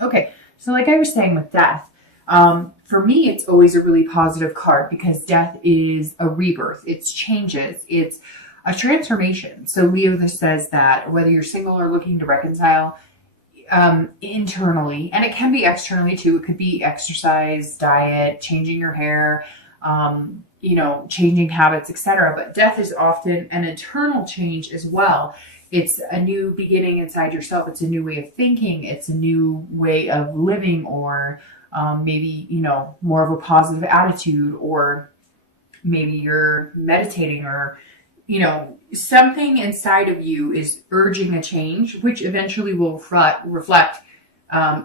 Okay, so like I was saying with death, for me, it's always a really positive card because death is a rebirth. It's changes. It's a transformation. So Leo, this says that whether you're single or looking to reconcile, internally, and it can be externally too. It could be exercise, diet, changing your hair, changing habits, etc. But death is often an internal change as well. It's a new beginning inside yourself. It's a new way of thinking. It's a new way of living, or maybe, more of a positive attitude, or maybe you're meditating, or something inside of you is urging a change, which eventually will reflect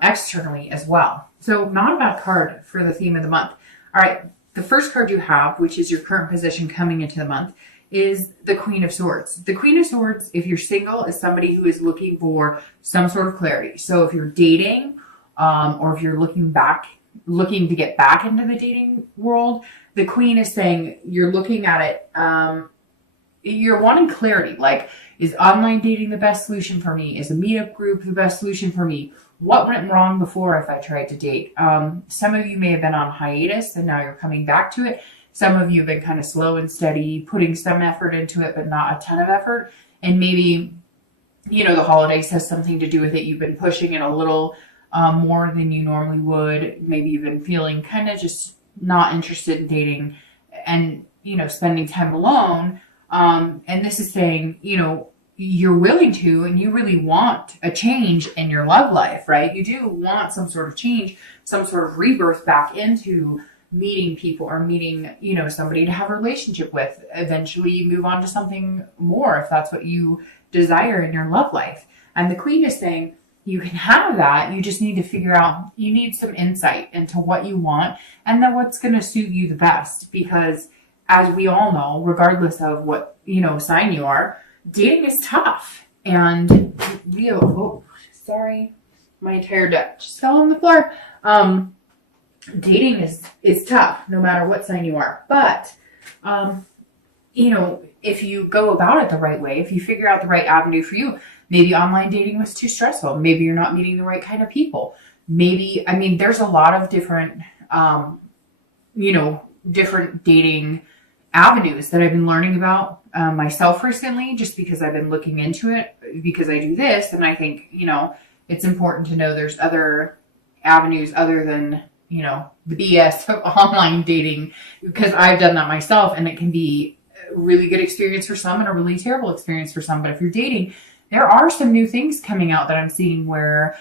externally as well. So not a bad card for the theme of the month. All right, the first card you have, which is your current position coming into the month, is the Queen of Swords. The Queen of Swords, if you're single, is somebody who is looking for some sort of clarity. So if you're dating, or if you're looking to get back into the dating world, the Queen is saying you're looking at it, you're wanting clarity. Like, is online dating the best solution for me? Is a meetup group the best solution for me? What went wrong before if I tried to date? Some of you may have been on hiatus and now you're coming back to it. Some of you have been kind of slow and steady, putting some effort into it, but not a ton of effort. And maybe, the holidays has something to do with it. You've been pushing it a little more than you normally would. Maybe you've been feeling kind of just not interested in dating and, spending time alone. And this is saying, you're willing to, and you really want a change in your love life, right? You do want some sort of change, some sort of rebirth back into meeting people, or meeting, somebody to have a relationship with. Eventually you move on to something more if that's what you desire in your love life. And the Queen is saying you can have that. You just need to figure out, you need some insight into what you want and then what's going to suit you the best. Because as we all know, regardless of what, sign you are, dating is tough. And Leo, oh, sorry, my entire deck just fell on the floor. Dating is tough no matter what sign you are. But, if you go about it the right way, if you figure out the right avenue for you, maybe online dating was too stressful. Maybe you're not meeting the right kind of people. Maybe, there's a lot of different, different dating avenues that I've been learning about myself recently, just because I've been looking into it, because I do this. And I think, it's important to know there's other avenues other than, the BS of online dating, because I've done that myself, and it can be a really good experience for some and a really terrible experience for some. But if you're dating, there are some new things coming out that I'm seeing where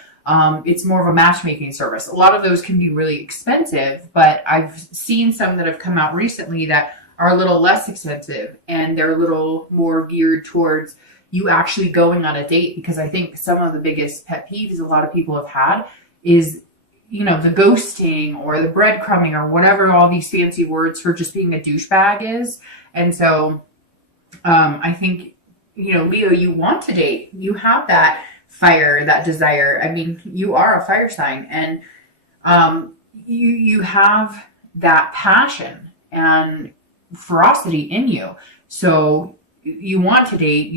it's more of a matchmaking service. A lot of those can be really expensive, but I've seen some that have come out recently that are a little less expensive, and they're a little more geared towards you actually going on a date. Because I think some of the biggest pet peeves a lot of people have had is, the ghosting or the breadcrumbing or whatever all these fancy words for just being a douchebag is. And so I think, Leo, you want to date. You have that fire, that desire. You are a fire sign, and you have that passion and ferocity in you. So you want to date,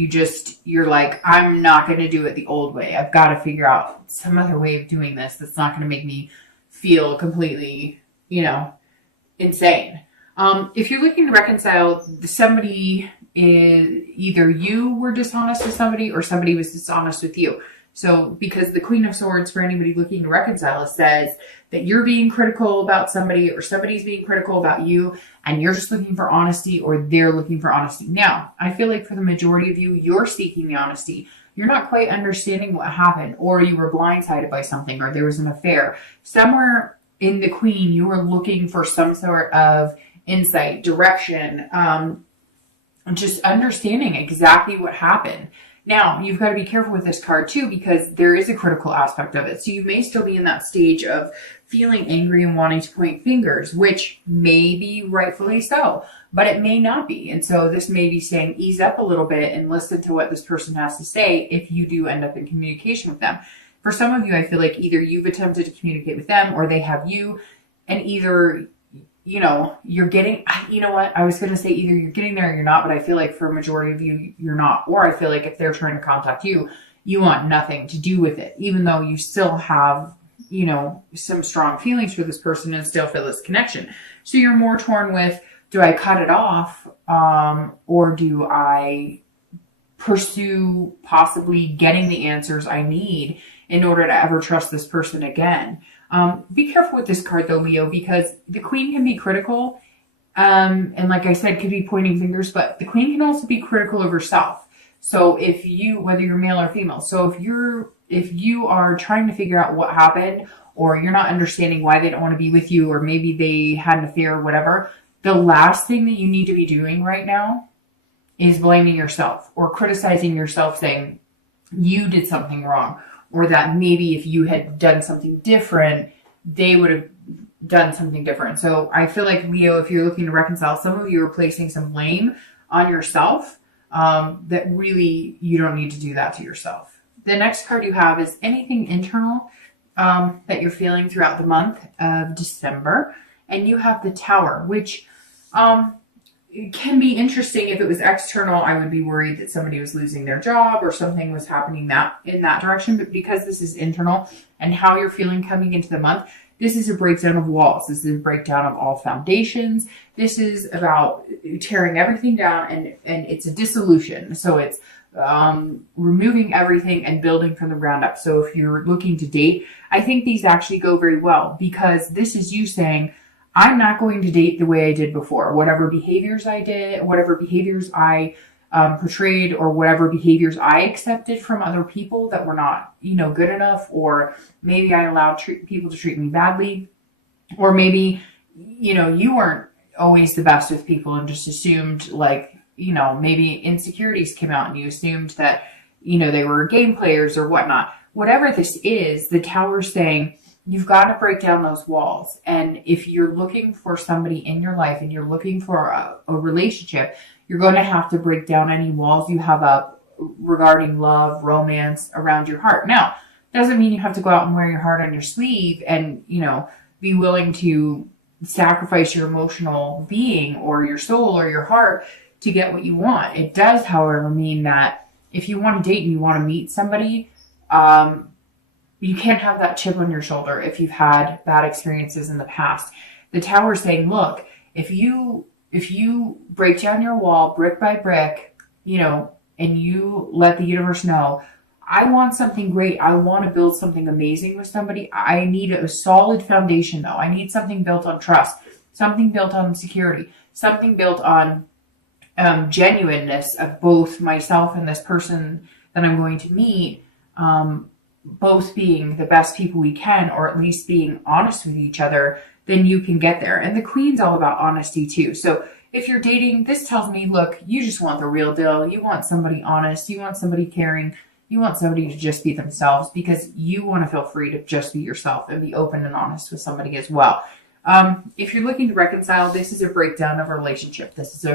you're like, I'm not going to do it the old way. I've got to figure out some other way of doing this that's not going to make me feel completely, insane. If you're looking to reconcile, somebody is, either you were dishonest with somebody or somebody was dishonest with you. So because the Queen of Swords, for anybody looking to reconcile, says that you're being critical about somebody or somebody's being critical about you, and you're just looking for honesty, or they're looking for honesty. Now, I feel like for the majority of you, you're seeking the honesty. You're not quite understanding what happened, or you were blindsided by something, or there was an affair. Somewhere in the Queen, you were looking for some sort of insight, direction, just understanding exactly what happened. Now, you've got to be careful with this card too, because there is a critical aspect of it. So you may still be in that stage of feeling angry and wanting to point fingers, which may be rightfully so, but it may not be. And so this may be saying, ease up a little bit and listen to what this person has to say if you do end up in communication with them. For some of you, I feel like either you've attempted to communicate with them or they have you, and either you're getting, I was going to say either you're getting there or you're not, but I feel like for a majority of you, you're not. Or I feel like if they're trying to contact you, you want nothing to do with it, even though you still have, some strong feelings for this person and still feel this connection. So you're more torn with, do I cut it off? Or do I pursue possibly getting the answers I need in order to ever trust this person again? Be careful with this card though, Leo, because the Queen can be critical. And like I said, could be pointing fingers, but the Queen can also be critical of herself. So if you, whether you're male or female, so if you are trying to figure out what happened, or you're not understanding why they don't want to be with you, or maybe they had an affair or whatever, the last thing that you need to be doing right now is blaming yourself or criticizing yourself, saying you did something wrong, or that maybe if you had done something different, they would have done something different. So I feel like, Leo, if you're looking to reconcile, some of you are placing some blame on yourself, that really you don't need to do that to yourself. The next card you have is anything internal that you're feeling throughout the month of December. And you have the Tower, which it can be interesting. If it was external, I would be worried that somebody was losing their job or something was happening in that direction. But because this is internal and how you're feeling coming into the month, this is a breakdown of walls. This is a breakdown of all foundations. This is about tearing everything down, and it's a dissolution. So it's removing everything and building from the ground up. So if you're looking to date, I think these actually go very well, because this is you saying, I'm not going to date the way I did before. Whatever behaviors I did, whatever behaviors I portrayed, or whatever behaviors I accepted from other people that were not, good enough, or maybe I allowed people to treat me badly, or maybe, you weren't always the best with people and just assumed, like, maybe insecurities came out and you assumed that, they were game players or whatnot. Whatever this is, the Tower's saying, you've got to break down those walls. And if you're looking for somebody in your life and you're looking for a relationship, you're going to have to break down any walls you have up regarding love, romance around your heart. Now, doesn't mean you have to go out and wear your heart on your sleeve and, be willing to sacrifice your emotional being or your soul or your heart to get what you want. It does, however, mean that if you want to date and you want to meet somebody, you can't have that chip on your shoulder if you've had bad experiences in the past. The Tower's saying, look, if you break down your wall brick by brick, and you let the universe know, I want something great. I want to build something amazing with somebody. I need a solid foundation, though. I need something built on trust, something built on security, something built on genuineness of both myself and this person that I'm going to meet, both being the best people we can, or at least being honest with each other. Then you can get there. And the Queen's all about honesty too. So if you're dating, this tells me, look, you just want the real deal. You want somebody honest. You want somebody caring. You want somebody to just be themselves, because you want to feel free to just be yourself and be open and honest with somebody as well. If you're looking to reconcile, this is a breakdown of a relationship. This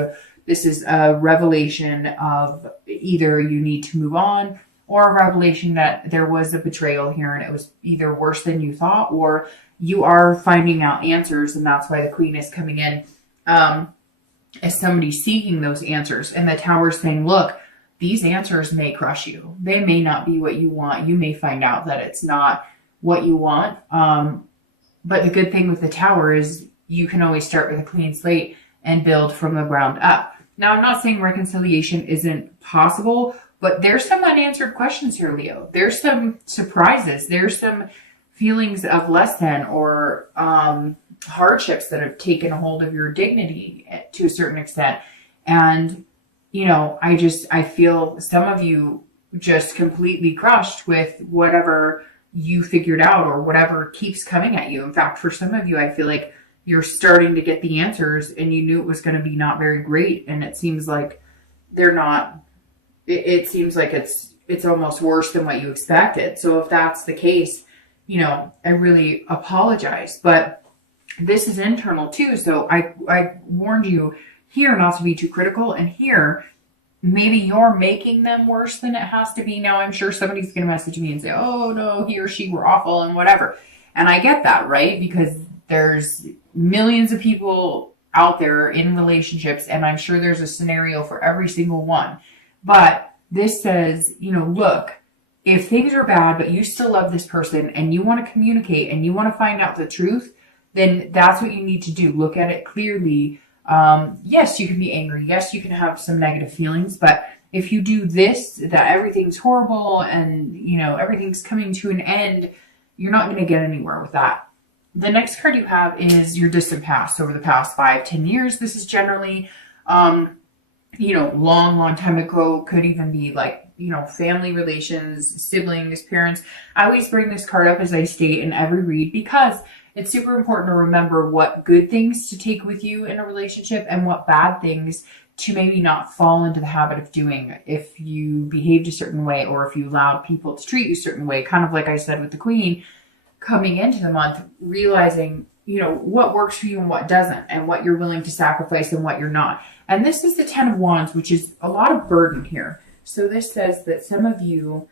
is a revelation of either you need to move on, or a revelation that there was a betrayal here and it was either worse than you thought, or you are finding out answers, and that's why the Queen is coming in as somebody seeking those answers. And the Tower's saying, look, these answers may crush you. They may not be what you want. You may find out that it's not what you want. But the good thing with the Tower is you can always start with a clean slate and build from the ground up. Now, I'm not saying reconciliation isn't possible, but there's some unanswered questions here, Leo. There's some surprises. There's some feelings of less than, or hardships that have taken a hold of your dignity to a certain extent. And, I feel some of you just completely crushed with whatever you figured out or whatever keeps coming at you. In fact, for some of you, I feel like you're starting to get the answers and you knew it was going to be not very great. And it seems like they're not. It seems like it's almost worse than what you expected. So if that's the case, I really apologize. But this is internal too. So I warned you here not to be too critical. And here, maybe you're making them worse than it has to be. Now, I'm sure somebody's going to message me and say, oh, no, he or she were awful and whatever. And I get that, right? Because there's millions of people out there in relationships, and I'm sure there's a scenario for every single one. But this says, look, if things are bad, but you still love this person and you want to communicate and you want to find out the truth, then that's what you need to do. Look at it clearly. Yes, you can be angry. Yes, you can have some negative feelings, but if you do this, that everything's horrible and, everything's coming to an end, you're not going to get anywhere with that. The next card you have is your distant past. Over the past 5-10 years, this is generally, long time ago. Could even be like, family relations, siblings, parents. I always bring this card up as I state in every read because it's super important to remember what good things to take with you in a relationship and what bad things to maybe not fall into the habit of doing if you behaved a certain way or if you allowed people to treat you a certain way. Kind of like I said with the Queen, coming into the month, realizing, what works for you and what doesn't, and what you're willing to sacrifice and what you're not. And this is the 10 of Wands, which is a lot of burden here. So this says that some of you,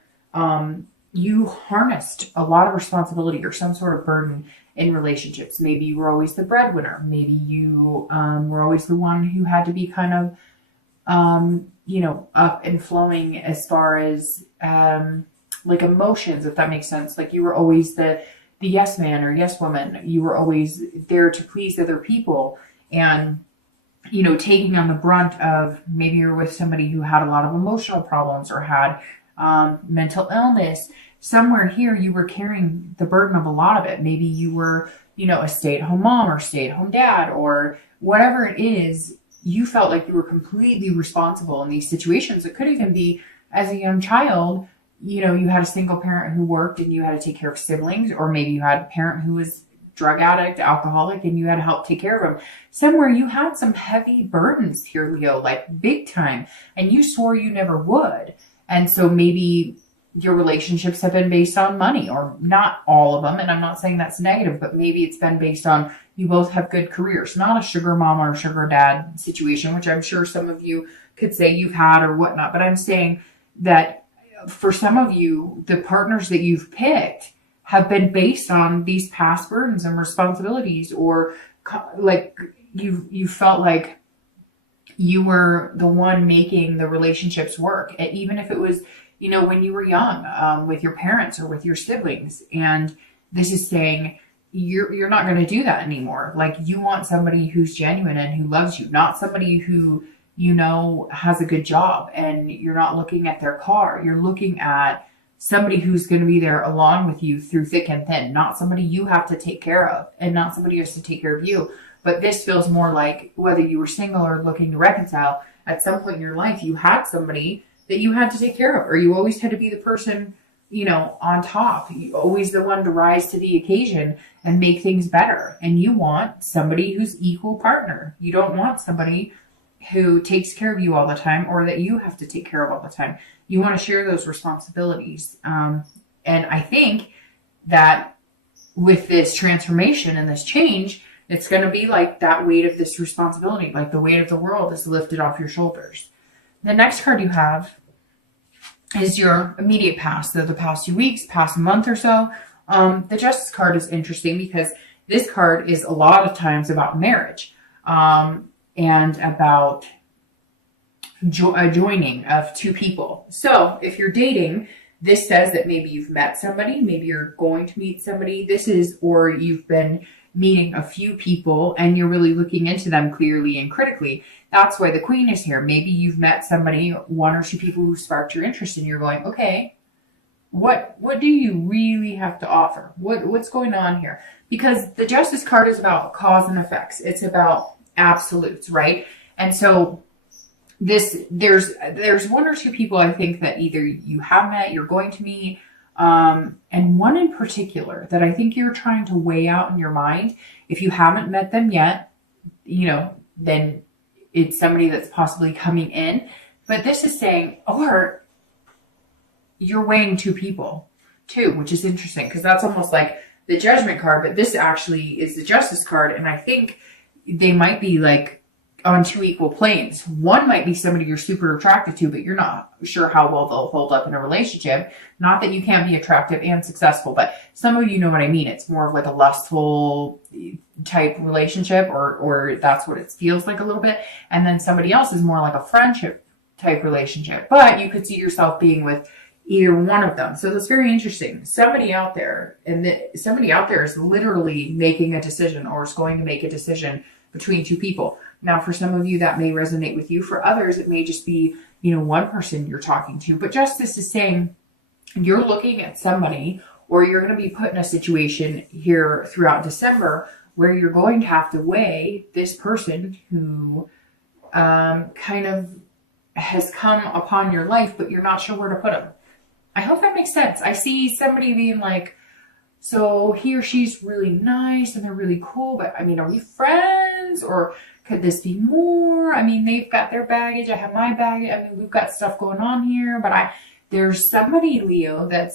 you harnessed a lot of responsibility or some sort of burden in relationships. Maybe you were always the breadwinner. Maybe you were always the one who had to be kind of, up and flowing as far as like emotions, if that makes sense. Like you were always the yes man or yes woman. You were always there to please other people and, taking on the brunt of maybe you're with somebody who had a lot of emotional problems or had mental illness. Somewhere here, you were carrying the burden of a lot of it. Maybe you were, a stay-at-home mom or stay-at-home dad or whatever it is. You felt like you were completely responsible in these situations. It could even be as a young child, you had a single parent who worked and you had to take care of siblings, or maybe you had a parent who was drug addict, alcoholic, and you had to help take care of them. Somewhere you had some heavy burdens here, Leo, like big time, and you swore you never would. And so maybe your relationships have been based on money, or not all of them. And I'm not saying that's negative, but maybe it's been based on you both have good careers, not a sugar mom or sugar dad situation, which I'm sure some of you could say you've had or whatnot. But I'm saying that for some of you, the partners that you've picked have been based on these past burdens and responsibilities, or like you felt like you were the one making the relationships work. And even if it was, when you were young, with your parents or with your siblings. And this is saying you're not going to do that anymore. Like you want somebody who's genuine and who loves you, not somebody who, has a good job and you're not looking at their car. You're looking at somebody who's going to be there along with you through thick and thin, not somebody you have to take care of and not somebody who has to take care of you. But this feels more like whether you were single or looking to reconcile, at some point in your life, you had somebody that you had to take care of, or you always had to be the person, on top. You always the one to rise to the occasion and make things better. And you want somebody who's equal partner. You don't want somebody who takes care of you all the time or that you have to take care of all the time. You want to share those responsibilities. And I think that with this transformation and this change, it's going to be like that weight of this responsibility, like the weight of the world is lifted off your shoulders. The next card you have is your immediate past, so the past few weeks, past month or so. The Justice card is interesting because this card is a lot of times about marriage and about a joining of two people. So if you're dating, this says that maybe you've met somebody, maybe you're going to meet somebody. Or you've been meeting a few people and you're really looking into them clearly and critically. That's why the Queen is here. Maybe you've met somebody, one or two people who sparked your interest, and you're going, okay, what do you really have to offer? What's going on here? Because the Justice card is about cause and effects. It's about absolutes, right? And so there's one or two people I think that either you have met, you're going to meet, and one in particular that I think you're trying to weigh out in your mind. If you haven't met them yet, then it's somebody that's possibly coming in. But this is saying, or you're weighing two people too, which is interesting because that's almost like the Judgment card, but this actually is the Justice card. And I think they might be like on two equal planes. One might be somebody you're super attracted to, but you're not sure how well they'll hold up in a relationship. Not that you can't be attractive and successful, but some of you know what I mean. It's more of like a lustful type relationship, or that's what it feels like a little bit. And then somebody else is more like a friendship type relationship. But you could see yourself being with, either one of them. So that's very interesting. Somebody out there, somebody out there is literally making a decision or is going to make a decision between two people. Now, for some of you, that may resonate with you. For others, it may just be, one person you're talking to. But justice is saying you're looking at somebody, or you're going to be put in a situation here throughout December where you're going to have to weigh this person who kind of has come upon your life, but you're not sure where to put them. I hope that makes sense. I see somebody being like, so he or she's really nice and they're really cool, but are we friends, or could this be more? They've got their baggage. I have my baggage. We've got stuff going on here, but there's somebody, Leo, that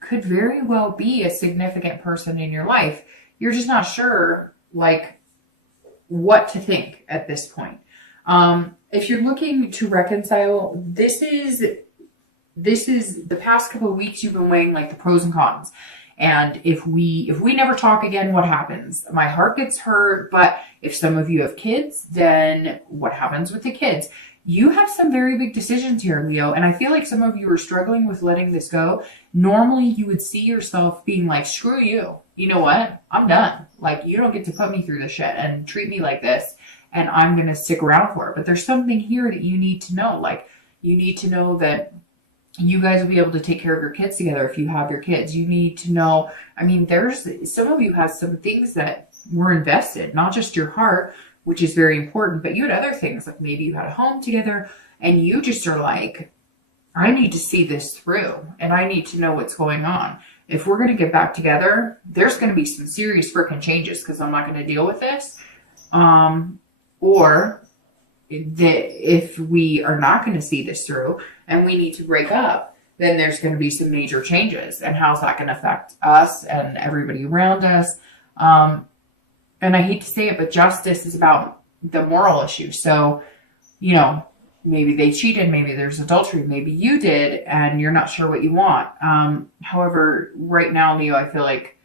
could very well be a significant person in your life. You're just not sure, what to think at this point. If you're looking to reconcile, this is the past couple of weeks you've been weighing the pros and cons. And if we never talk again, what happens? My heart gets hurt, but if some of you have kids, then what happens with the kids? You have some very big decisions here, Leo, and I feel like some of you are struggling with letting this go. Normally, you would see yourself being like, screw you. You know what? I'm done. You don't get to put me through this shit and treat me like this, and I'm going to stick around for it. But there's something here that you need to know. You need to know that you guys will be able to take care of your kids together if you have your kids. You need to know, there's some of you have some things that were invested, not just your heart, which is very important, but you had other things, maybe you had a home together and you just are like, I need to see this through and I need to know what's going on. If we're going to get back together, there's going to be some serious freaking changes because I'm not going to deal with this. Or if we are not going to see this through and we need to break up, then there's going to be some major changes. And how's that going to affect us and everybody around us? And I hate to say it, but justice is about the moral issue. So, maybe they cheated, maybe there's adultery, maybe you did, and you're not sure what you want. However, right now, Leo, I feel like,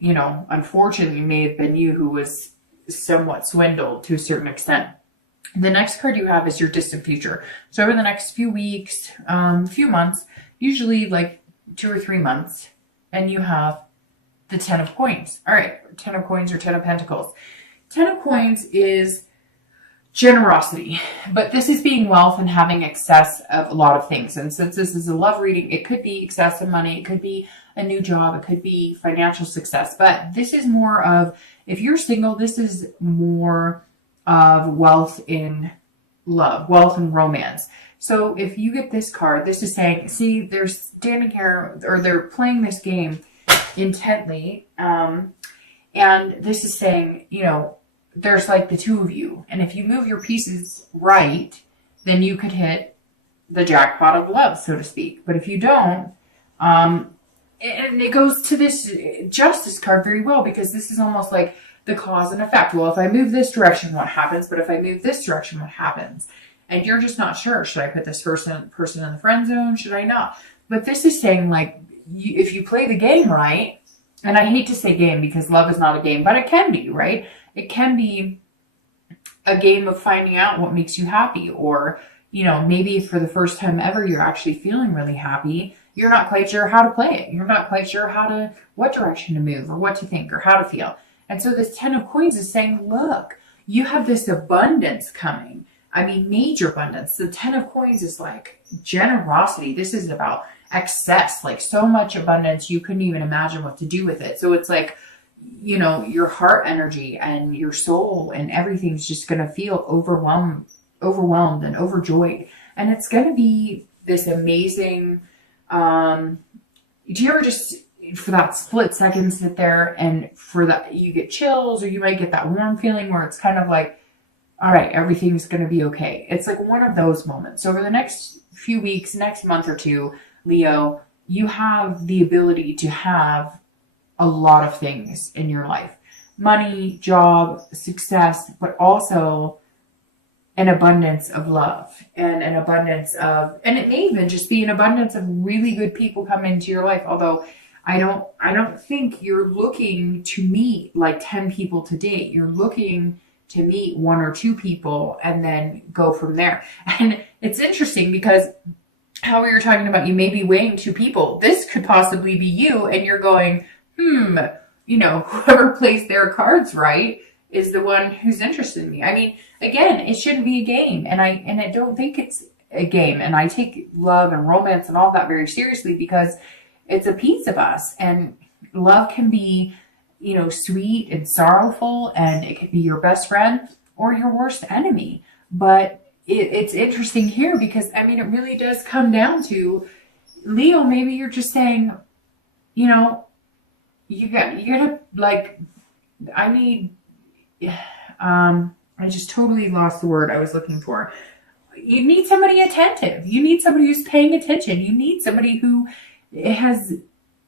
unfortunately, it may have been you who was somewhat swindled to a certain extent. The next card you have is your distant future. So over the next few weeks, few months, usually 2 or 3 months, and you have the 10 of coins. All right, 10 of coins or 10 of pentacles. 10 of coins is generosity, but this is being wealth and having excess of a lot of things. And since this is a love reading, it could be excessive money, it could be a new job, it could be financial success, but this is more of, if you're single, this is more of wealth in love, wealth and romance. So if you get this card, this is saying, see, they're standing here, or they're playing this game intently, and this is saying, there's the two of you, and if you move your pieces right, then you could hit the jackpot of love, so to speak. But if you don't, and it goes to this justice card very well, because this is almost like the cause and effect. Well, if I move this direction, what happens? But if I move this direction, what happens? And you're just not sure. Should I put this person in the friend zone? Should I not? But this is saying, if you play the game right, and I hate to say game because love is not a game, but it can be, right? It can be a game of finding out what makes you happy, or, maybe for the first time ever, you're actually feeling really happy. You're not quite sure how to play it. You're not quite sure what direction to move or what to think or how to feel. And so this 10 of coins is saying, look, you have this abundance coming. Major abundance. The 10 of coins is generosity. This is about excess, so much abundance you couldn't even imagine what to do with it. So it's your heart energy and your soul and everything's just going to feel overwhelmed and overjoyed. And it's going to be this amazing, do you ever just, for that split second, sit there and for that, you get chills, or you might get that warm feeling where it's kind of all right, everything's going to be okay. It's one of those moments. So over the next few weeks, next month or two, Leo, you have the ability to have a lot of things in your life. Money, job, success, but also an abundance of love and an abundance of, and it may even just be an abundance of really good people come into your life. Although I don't think you're looking to meet 10 people to date. You're looking to meet 1 or 2 people and then go from there. And it's interesting because how we were talking about, you may be weighing two people. This could possibly be you, and you're going, whoever plays their cards right is the one who's interested in me. I mean, again, it shouldn't be a game, and I don't think it's a game. And I take love and romance and all that very seriously, because it's a piece of us, and love can be, sweet and sorrowful, and it can be your best friend or your worst enemy. But it's interesting here because, I mean, it really does come down to, Leo, maybe you're just saying, you gotta, like, I just totally lost the word I was looking for. You need somebody attentive. You need somebody who's paying attention. You need somebody who has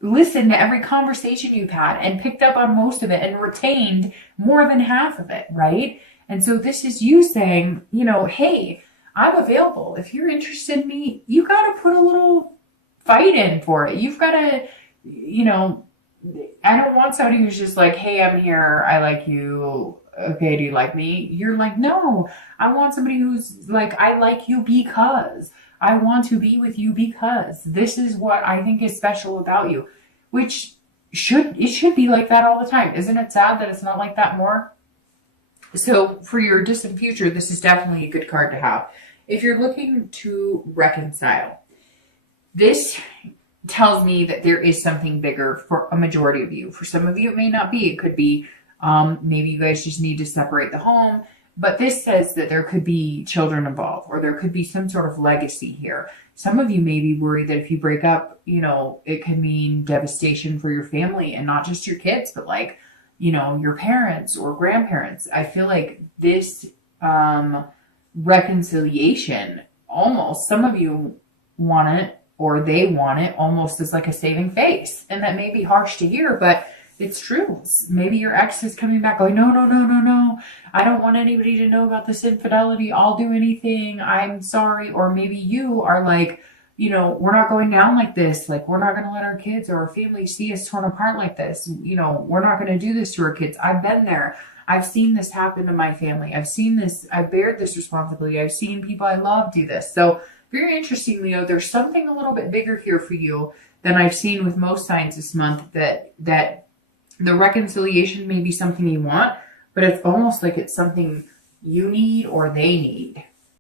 listened to every conversation you've had and picked up on most of it and retained more than half of it, right? And so this is you saying, hey, I'm available. If you're interested in me, you got to put a little fight in for it. You've got to, I don't want somebody who's just like, hey, I'm here. I like you. Okay, do you like me? You're like, no, I want somebody who's like, I like you because I want to be with you because this is what I think is special about you, which should be like that all the time. Isn't it sad that it's not like that more? So for your distant future, this is definitely a good card to have. If you're looking to reconcile, this tells me that there is something bigger for a majority of you. For some of you, it may not be. It could be maybe you guys just need to separate the home. But this says that there could be children involved, or there could be some sort of legacy here. Some of you may be worried that if you break up, it could mean devastation for your family, and not just your kids, but like, your parents or grandparents. I feel like this reconciliation, almost, some of you want it, or they want it almost as like a saving face. And that may be harsh to hear, but it's true. Maybe your ex is coming back going, no. I don't want anybody to know about this infidelity. I'll do anything. I'm sorry. Or maybe you are like, we're not going down like this. Like, we're not going to let our kids or our family see us torn apart like this. We're not going to do this to our kids. I've been there. I've seen this happen to my family. I've seen this. I've bared this responsibility. I've seen people I love do this. So very interesting, Leo. There's something a little bit bigger here for you than I've seen with most signs this month, that the reconciliation may be something you want, but it's almost like it's something you need or they need.